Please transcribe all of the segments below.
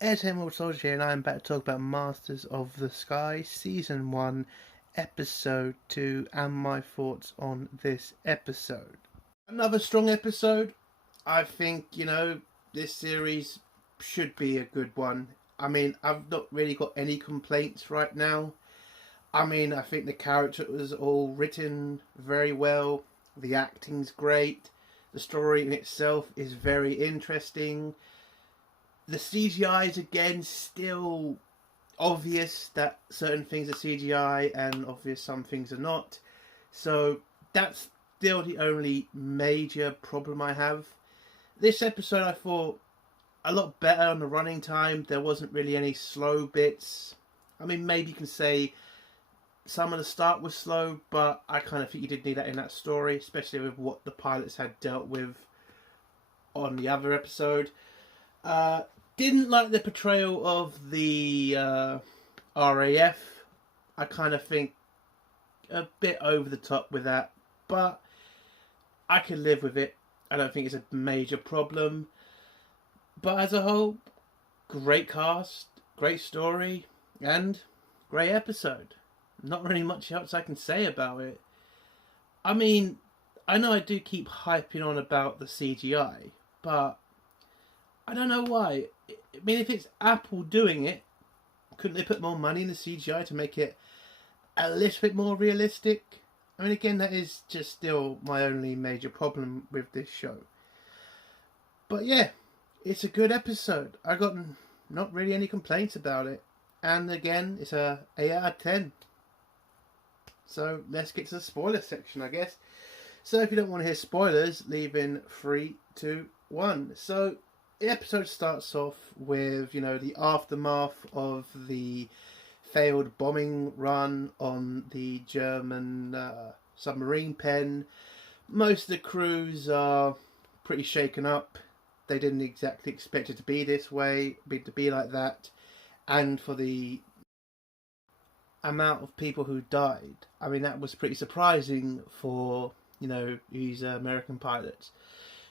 Ed Emerald Soldier here, and I'm back to talk about Masters of the Sky, Season 1, Episode 2, and my thoughts on this episode. Another strong episode. I think, this series should be a good one. I mean, I've not really got any complaints right now. I mean, I think the character was all written very well, the acting's great, the story in itself is very interesting. The CGI is again still obvious that certain things are CGI and obvious some things are not. So that's still the only major problem I have. This episode I thought a lot better on the running time. There wasn't really any slow bits. I mean, maybe you can say some of the start was slow, but I kind of think you did need that in that story, especially with what the pilots had dealt with on the other episode. Didn't like the portrayal of the RAF. I kind of think a bit over the top with that, but I can live with it. I don't think it's a major problem. But as a whole, great cast, great story, and great episode. Not really much else I can say about it. I mean, I know I do keep hyping on about the CGI, but I don't know why. I mean, if it's Apple doing it, couldn't they put more money in the CGI to make it a little bit more realistic? I mean, again, that is just still my only major problem with this show. But yeah, it's a good episode. I got not really any complaints about it. And again, it's a 8 out of 10. So let's get to the spoiler section, I guess. So if you don't want to hear spoilers, leave in 3, 2, 1. So the episode starts off with, the aftermath of the failed bombing run on the German submarine pen. Most of the crews are pretty shaken up. They didn't exactly expect it to be this way, to be like that. And for the amount of people who died, I mean, that was pretty surprising for, these American pilots.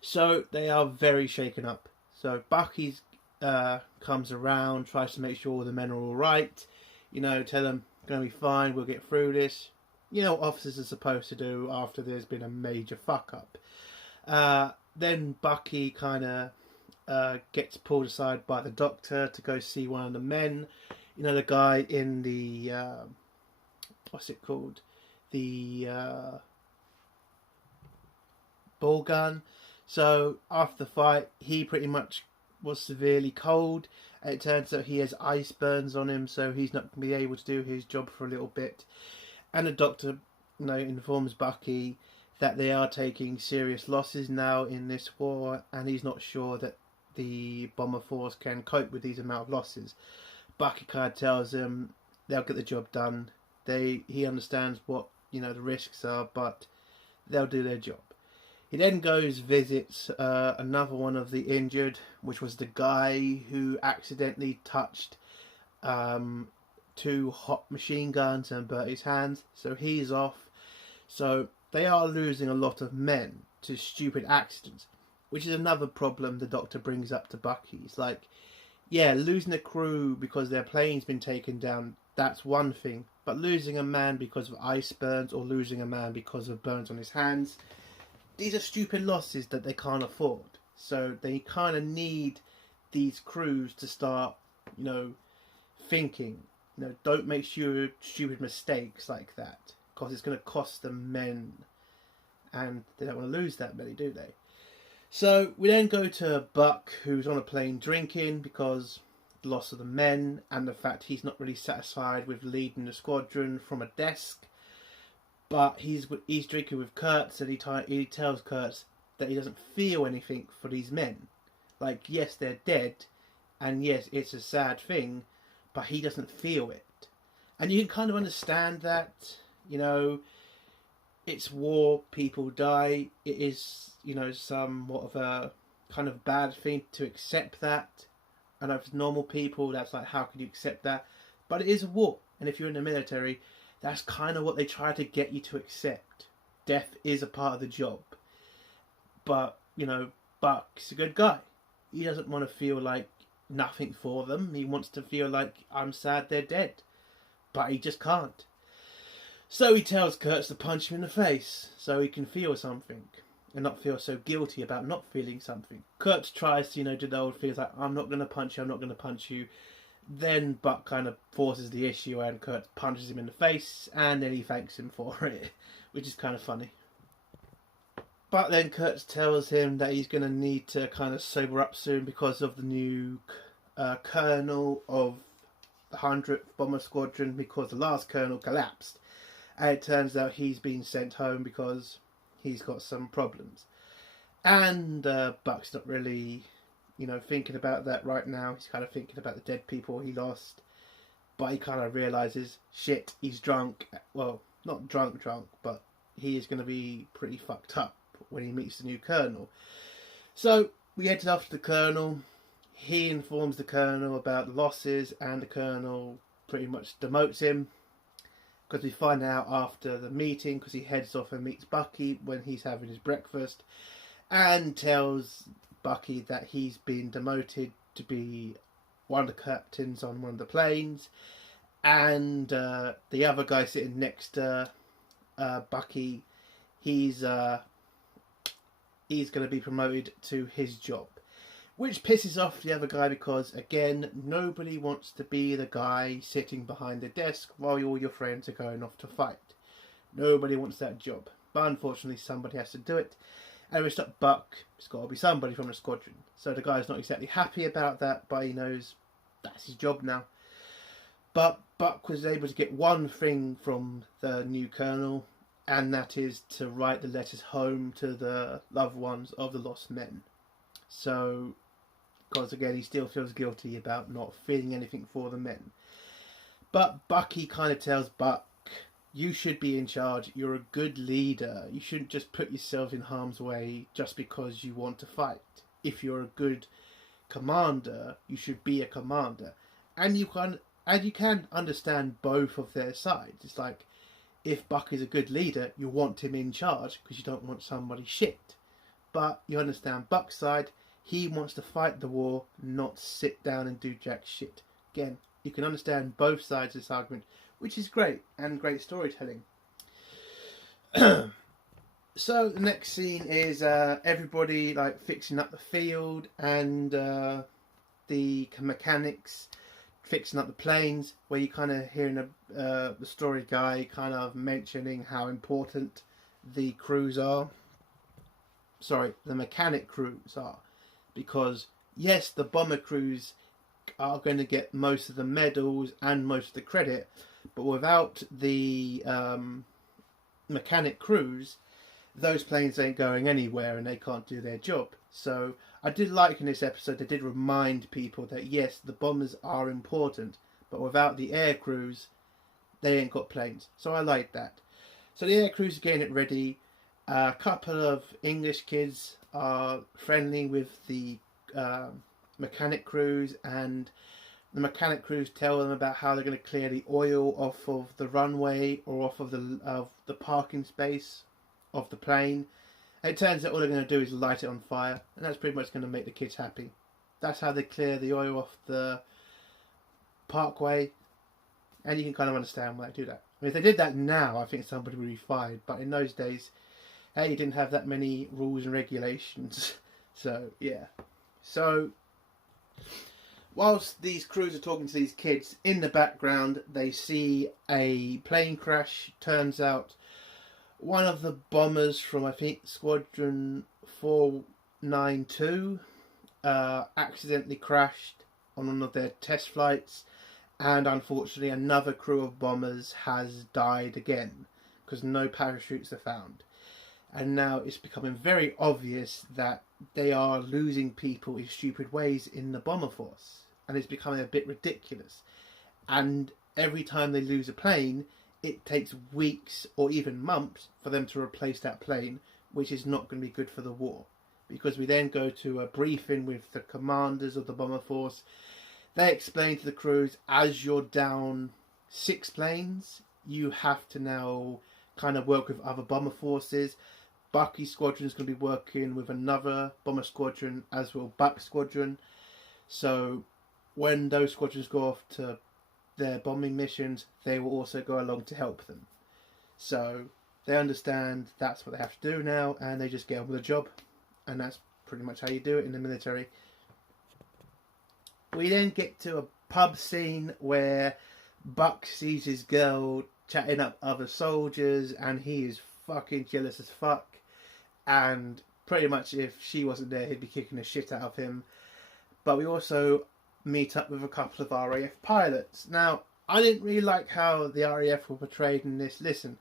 So they are very shaken up. So Bucky comes around, tries to make sure all the men are all right. Tell them going to be fine. We'll get through this. What officers are supposed to do after there's been a major fuck up. Then Bucky kind of gets pulled aside by the doctor to go see one of the men. The guy in the what's it called? The ball gun. So after the fight, he pretty much was severely cold. It turns out he has ice burns on him, so he's not going to be able to do his job for a little bit. And the doctor, informs Bucky that they are taking serious losses now in this war, and he's not sure that the bomber force can cope with these amount of losses. Bucky kind of tells him they'll get the job done. He understands what the risks are, but they'll do their job. He then visits another one of the injured, which was the guy who accidentally touched 2 hot machine guns and burnt his hands. So he's off. So they are losing a lot of men to stupid accidents, which is another problem the doctor brings up to Bucky. It's like, yeah, losing a crew because their plane's been taken down, that's one thing. But losing a man because of ice burns or losing a man because of burns on his hands, these are stupid losses that they can't afford. So they kind of need these crews to start, thinking. Don't make stupid mistakes like that, because it's going to cost them men. And they don't want to lose that many, do they? So we then go to Buck, who's on a plane drinking because the loss of the men and the fact he's not really satisfied with leading the squadron from a desk. But he's drinking with Kurtz, and he tells Kurtz that he doesn't feel anything for these men. Like, yes, they're dead, and yes, it's a sad thing, but he doesn't feel it. And you can kind of understand that, it's war, people die. It is, somewhat of a kind of bad thing to accept that. I know for normal people, that's like, how can you accept that? But it is a war, and if you're in the military, that's kind of what they try to get you to accept. Death is a part of the job. But, Buck's a good guy. He doesn't want to feel like nothing for them. He wants to feel like, I'm sad they're dead. But he just can't. So he tells Kurtz to punch him in the face so he can feel something and not feel so guilty about not feeling something. Kurtz tries to, do the old things like, I'm not going to punch you, I'm not going to punch you. Then Buck kind of forces the issue and Kurtz punches him in the face and then he thanks him for it, which is kind of funny. But then Kurtz tells him that he's going to need to kind of sober up soon because of the new colonel of the 100th Bomber Squadron, because the last colonel collapsed. And it turns out he's been sent home because he's got some problems. And Buck's not really, thinking about that right now. He's kind of thinking about the dead people he lost. But he kind of realises, shit, he's drunk. Well, not drunk, but he is going to be pretty fucked up when he meets the new colonel. So we head off to the colonel. He informs the colonel about the losses, and the colonel pretty much demotes him, because we find out after the meeting, because he heads off and meets Bucky when he's having his breakfast, and tells Bucky that he's been demoted to be one of the captains on one of the planes, and the other guy sitting next to Bucky, he's going to be promoted to his job. Which pisses off the other guy because, again, nobody wants to be the guy sitting behind the desk while all your friends are going off to fight. Nobody wants that job. But unfortunately, somebody has to do it. And it's not Buck, it's got to be somebody from the squadron. So the guy's not exactly happy about that, but he knows that's his job now. But Buck was able to get one thing from the new colonel, and that is to write the letters home to the loved ones of the lost men. So, because again, he still feels guilty about not feeling anything for the men. But Bucky kind of tells Buck, you should be in charge, you're a good leader, you shouldn't just put yourself in harm's way just because you want to fight. If you're a good commander, you should be a commander. And you can understand both of their sides. It's like, if Buck is a good leader, you want him in charge because you don't want somebody shit. But you understand Buck's side, he wants to fight the war, not sit down and do jack shit. Again, you can understand both sides of this argument, which is great, and great storytelling. So the next scene is everybody fixing up the field, and the mechanics fixing up the planes, where you kind of hearing the story guy kind of mentioning how important the crews are. Sorry, the mechanic crews are. Because, yes, the bomber crews are going to get most of the medals and most of the credit, but without the mechanic crews, those planes ain't going anywhere and they can't do their job. So I did like in this episode, they did remind people that, yes, the bombers are important, but without the air crews, they ain't got planes. So I like that. So the air crews are getting it ready. A couple of English kids are friendly with the mechanic crews, and the mechanic crews tell them about how they're going to clear the oil off of the runway or off of the parking space of the plane. And it turns out all they're going to do is light it on fire, and that's pretty much going to make the kids happy. That's how they clear the oil off the parkway, and you can kind of understand why they do that. I mean, if they did that now, I think somebody would be fired, but in those days, you didn't have that many rules and regulations. So, yeah. So, whilst these crews are talking to these kids, in the background, they see a plane crash. Turns out, one of the bombers from, I think, Squadron 492 accidentally crashed on one of their test flights. And unfortunately, another crew of bombers has died again, because no parachutes are found. And now it's becoming very obvious that they are losing people in stupid ways in the bomber force. And it's becoming a bit ridiculous. And every time they lose a plane, it takes weeks or even months for them to replace that plane, which is not going to be good for the war. Because we then go to a briefing with the commanders of the bomber force. They explain to the crews, as you're down 6 planes, you have to now kind of work with other bomber forces. Bucky's squadron is going to be working with another bomber squadron, as will Buck's squadron. So when those squadrons go off to their bombing missions, they will also go along to help them. So they understand that's what they have to do now, and they just get on with the job. And that's pretty much how you do it in the military. We then get to a pub scene where Buck sees his girl chatting up other soldiers, and he is fucking jealous as fuck. And pretty much if she wasn't there, he'd be kicking the shit out of him. But we also meet up with a couple of RAF pilots. Now, I didn't really like how the RAF were portrayed in this. Listen,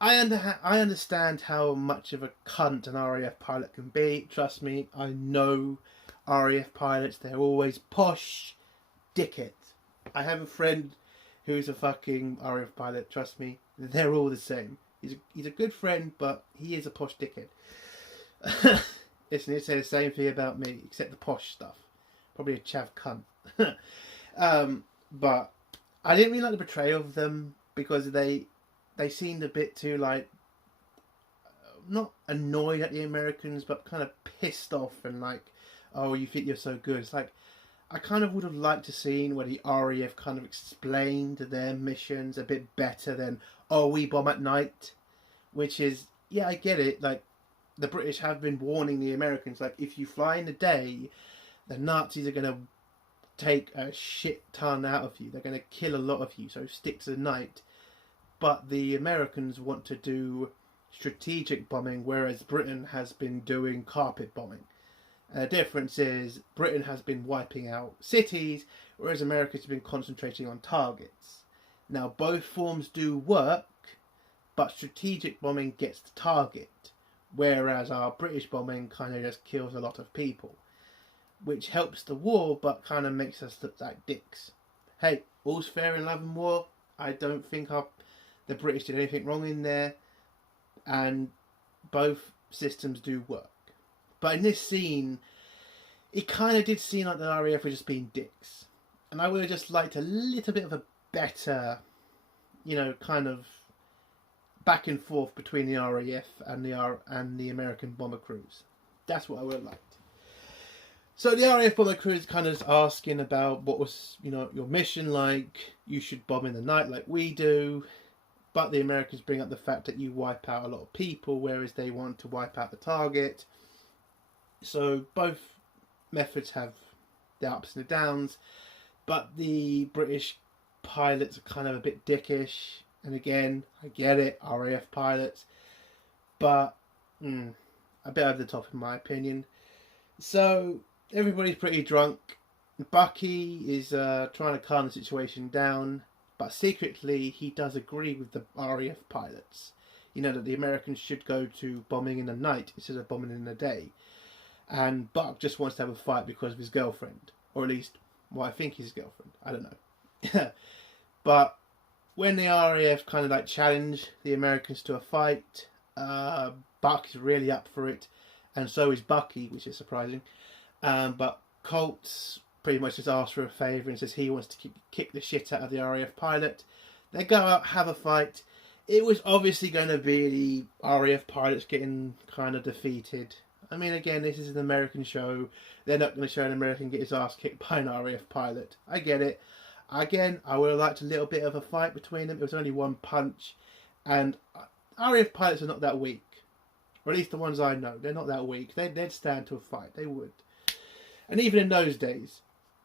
I understand how much of a cunt an RAF pilot can be. Trust me, I know RAF pilots. They're always posh dickheads. I have a friend who's a fucking RAF pilot. Trust me, they're all the same. He's a good friend, but he is a posh dickhead. Listen, he'd say the same thing about me, except the posh stuff. Probably a chav cunt. But I didn't really like the portrayal of them because they seemed a bit too, like, not annoyed at the Americans, but kind of pissed off and like, oh, you think you're so good. It's like, I kind of would have liked to seen where the RAF kind of explained their missions a bit better than, oh, we bomb at night. Which is, yeah, I get it. Like, the British have been warning the Americans, like, if you fly in the day, the Nazis are going to take a shit ton out of you. They're going to kill a lot of you, so stick to the night. But the Americans want to do strategic bombing, whereas Britain has been doing carpet bombing. And the difference is Britain has been wiping out cities, whereas America has been concentrating on targets. Now, both forms do work, but strategic bombing gets the target, whereas our British bombing kind of just kills a lot of people, which helps the war, but kind of makes us look like dicks. Hey, all's fair in love and war. I don't think the British did anything wrong in there, and both systems do work. But in this scene, it kind of did seem like the RAF were just being dicks. And I would have just liked a little bit of a better, kind of back and forth between the RAF and the American bomber crews. That's what I would have liked. So the RAF bomber crew is kind of asking about what was, your mission like. You should bomb in the night like we do. But the Americans bring up the fact that you wipe out a lot of people, whereas they want to wipe out the target. So both methods have the ups and the downs. But the British pilots are kind of a bit dickish. And again, I get it, RAF pilots. But a bit over the top in my opinion. So everybody's pretty drunk. Bucky is trying to calm the situation down, but secretly he does agree with the RAF pilots. That the Americans should go to bombing in the night instead of bombing in the day. And Buck just wants to have a fight because of his girlfriend. Or at least, I think his girlfriend. I don't know. But when the RAF kind of like challenge the Americans to a fight, Buck is really up for it. And so is Bucky, which is surprising. But Colt's pretty much just asks for a favour and says he wants to kick the shit out of the RAF pilot. They go out, have a fight. It was obviously going to be the RAF pilots getting kind of defeated. I mean, again, this is an American show. They're not going to show an American get his ass kicked by an RAF pilot. I get it. Again, I would have liked a little bit of a fight between them. It was only one punch. And RAF pilots are not that weak. Or at least the ones I know. They're not that weak. They'd stand to a fight. They would. And even in those days,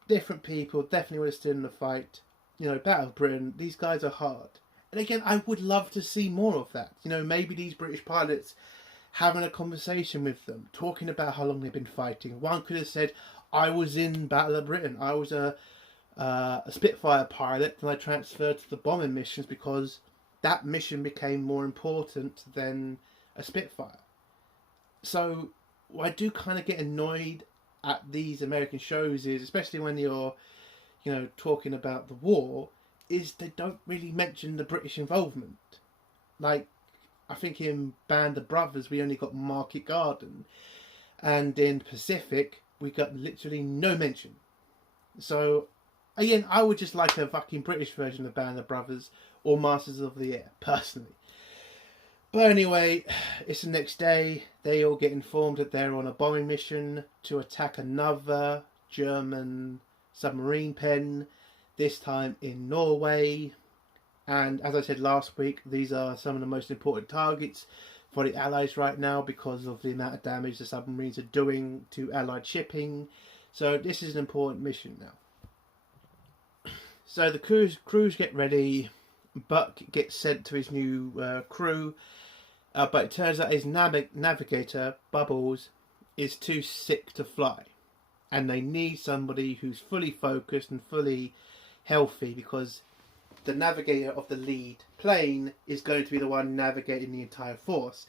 different people definitely would have stood in the fight. Battle of Britain, these guys are hard. And again, I would love to see more of that. Maybe these British pilots having a conversation with them, talking about how long they've been fighting. One could have said, I was in Battle of Britain. I was a Spitfire pilot, and I transferred to the bombing missions because that mission became more important than a Spitfire. So I do kind of get annoyed at these American shows, is especially when you're, talking about the war, is they don't really mention the British involvement. Like, I think in Band of Brothers we only got Market Garden, and in Pacific we got literally no mention. So again, I would just like a fucking British version of Band of Brothers or Masters of the Air, personally. But anyway, it's the next day. They all get informed that they're on a bombing mission to attack another German submarine pen, this time in Norway. And as I said last week, these are some of the most important targets for the Allies right now because of the amount of damage the submarines are doing to Allied shipping. So this is an important mission now. So the crews get ready. Buck gets sent to his new crew. But it turns out his navigator, Bubbles, is too sick to fly. And they need somebody who's fully focused and fully healthy, because the navigator of the lead plane is going to be the one navigating the entire force.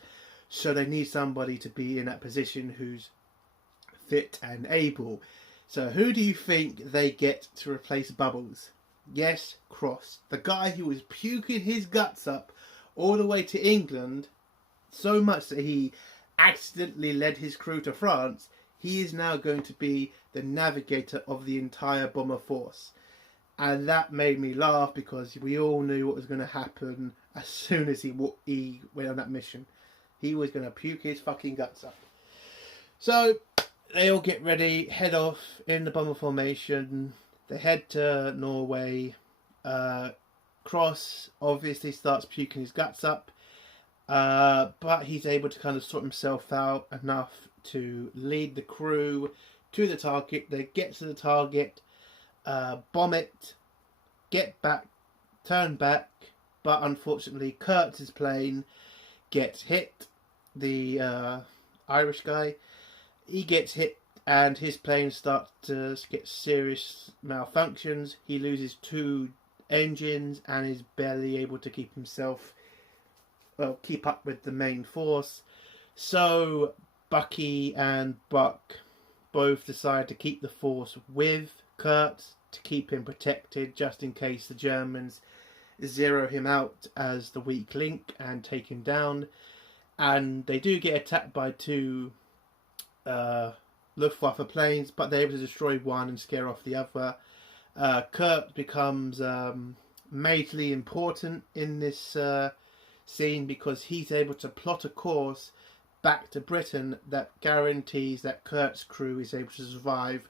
So they need somebody to be in that position who's fit and able. So who do you think they get to replace Bubbles? Yes, Cross. The guy who was puking his guts up all the way to England, so much that he accidentally led his crew to France. He is now going to be the navigator of the entire bomber force. And that made me laugh because we all knew what was going to happen as soon as he went on that mission. He was going to puke his fucking guts up. So they all get ready, head off in the bomber formation. They head to Norway. Cross obviously starts puking his guts up. But he's able to kind of sort himself out enough to lead the crew to the target. They get to the target, bomb it, get back, turn back, but unfortunately Kurtz's plane gets hit. The Irish guy, he gets hit and his plane starts to get serious malfunctions. He loses 2 engines and is barely able to keep up with the main force. So Bucky and Buck both decide to keep the force with Kurt to keep him protected, just in case the Germans zero him out as the weak link and take him down. And they do get attacked by 2 Luftwaffe planes, but they're able to destroy one and scare off the other. Kurt becomes majorly important in this scene because he's able to plot a course back to Britain that guarantees that Kurt's crew is able to survive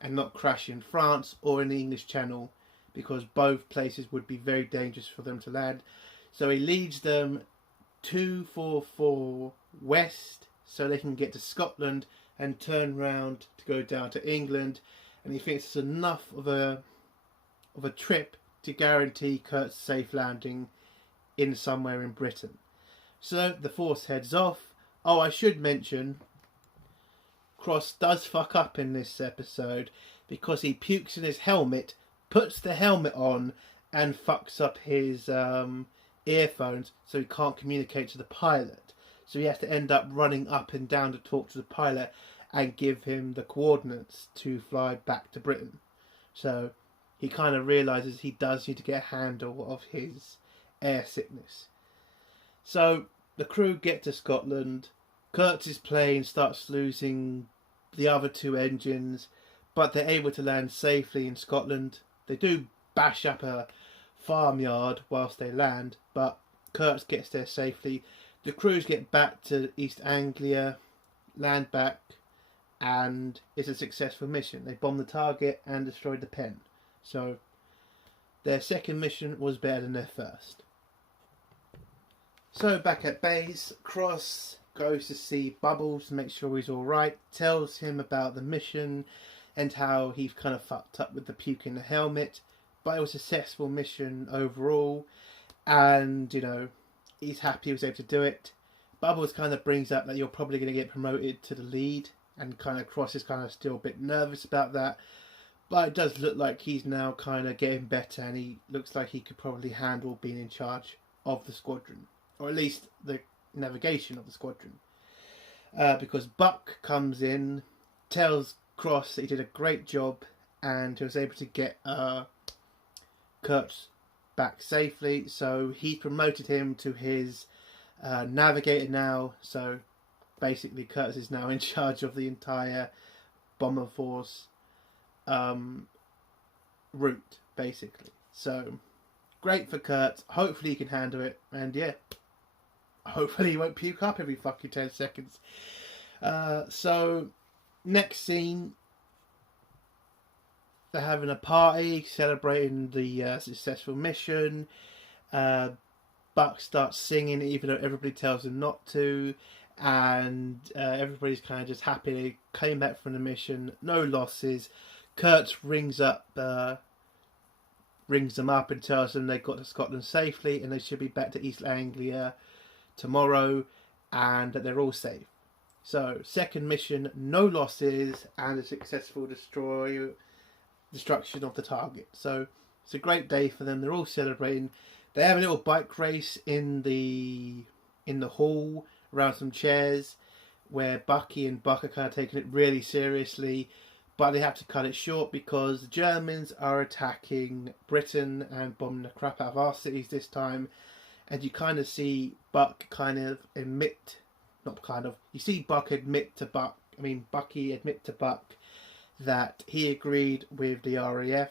and not crash in France or in the English Channel, because both places would be very dangerous for them to land. So he leads them 244 west so they can get to Scotland and turn round to go down to England, and he thinks it's enough of a trip to guarantee Kurt's safe landing in somewhere in Britain. So the force heads off. Oh, I should mention, Cross does fuck up in this episode because he pukes in his helmet, puts the helmet on, and fucks up his earphones so he can't communicate to the pilot. So he has to end up running up and down to talk to the pilot and give him the coordinates to fly back to Britain. So he kind of realises he does need to get a handle of his air sickness. So the crew get to Scotland. Kurtz's plane starts losing the other 2 engines, but they're able to land safely in Scotland. They do bash up a farmyard whilst they land, but Kurtz gets there safely. The crews get back to East Anglia, land back, and it's a successful mission. They bombed the target and destroyed the pen. So their second mission was better than their first. So back at base, Cross goes to see Bubbles to make sure he's alright, tells him about the mission and how he's kind of fucked up with the puke in the helmet, but it was a successful mission overall, and, you know, he's happy he was able to do it. Bubbles kind of brings up that you're probably going to get promoted to the lead, and kind of Cross is kind of still a bit nervous about that, but it does look like he's now kind of getting better, and he looks like he could probably handle being in charge of the squadron, or at least the navigation of the squadron, because Buck comes in, tells Cross that he did a great job and he was able to get Kurtz back safely, so he promoted him to his navigator now. So basically Kurtz is now in charge of the entire bomber force route, basically. So great for Kurtz. Hopefully he can handle it, and yeah, hopefully he won't puke up every fucking 10 seconds. So next scene, they're having a party celebrating the successful mission. Buck starts singing even though everybody tells him not to, and everybody's kind of just happy they came back from the mission, no losses. Kurt rings them up and tells them they got to Scotland safely and they should be back to East Anglia tomorrow and that they're all safe. So, second mission, no losses and a successful destruction of the target. So, it's a great day for them. They're all celebrating. They have a little bike race in the hall around some chairs where Bucky and Buck are kind of taking it really seriously, but they have to cut it short because the Germans are attacking Britain and bombing the crap out of our cities this time. And you kind of see Buck kind of admit, not kind of, you see Bucky admit to Buck that he agreed with the RAF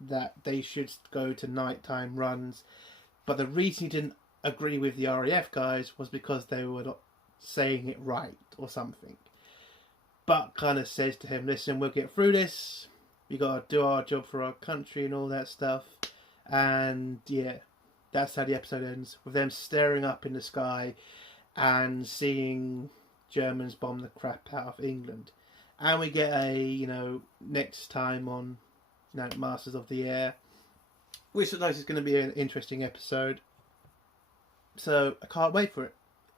that they should go to nighttime runs. But the reason he didn't agree with the RAF guys was because they were not saying it right or something. Buck kind of says to him, listen, we'll get through this. We got to do our job for our country and all that stuff. And yeah, that's how the episode ends, with them staring up in the sky and seeing Germans bomb the crap out of England. And we get a, next time on Masters of the Air, which looks like it's going to be an interesting episode. So I can't wait for it.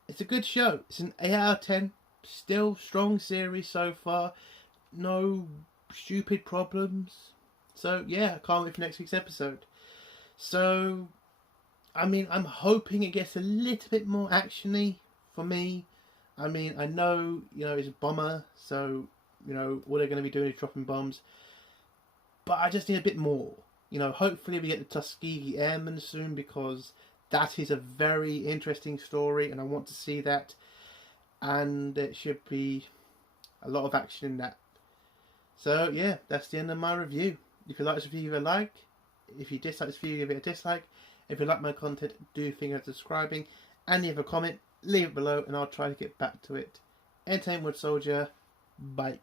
It's a good show. It's an 8 out of 10. Still strong series so far. No stupid problems. So yeah, I can't wait for next week's episode. So, I'm hoping it gets a little bit more actiony for me. I know, it's a bomber, so, all they're going to be doing is dropping bombs. But I just need a bit more. Hopefully we get the Tuskegee Airmen soon, because that is a very interesting story and I want to see that. And it should be a lot of action in that. So yeah, that's the end of my review. If you like this review, give it a like. If you dislike this video, give it a dislike. If you like my content, do think of subscribing. And if you have a comment, leave it below and I'll try to get back to it. Entertainment Soldier, bye.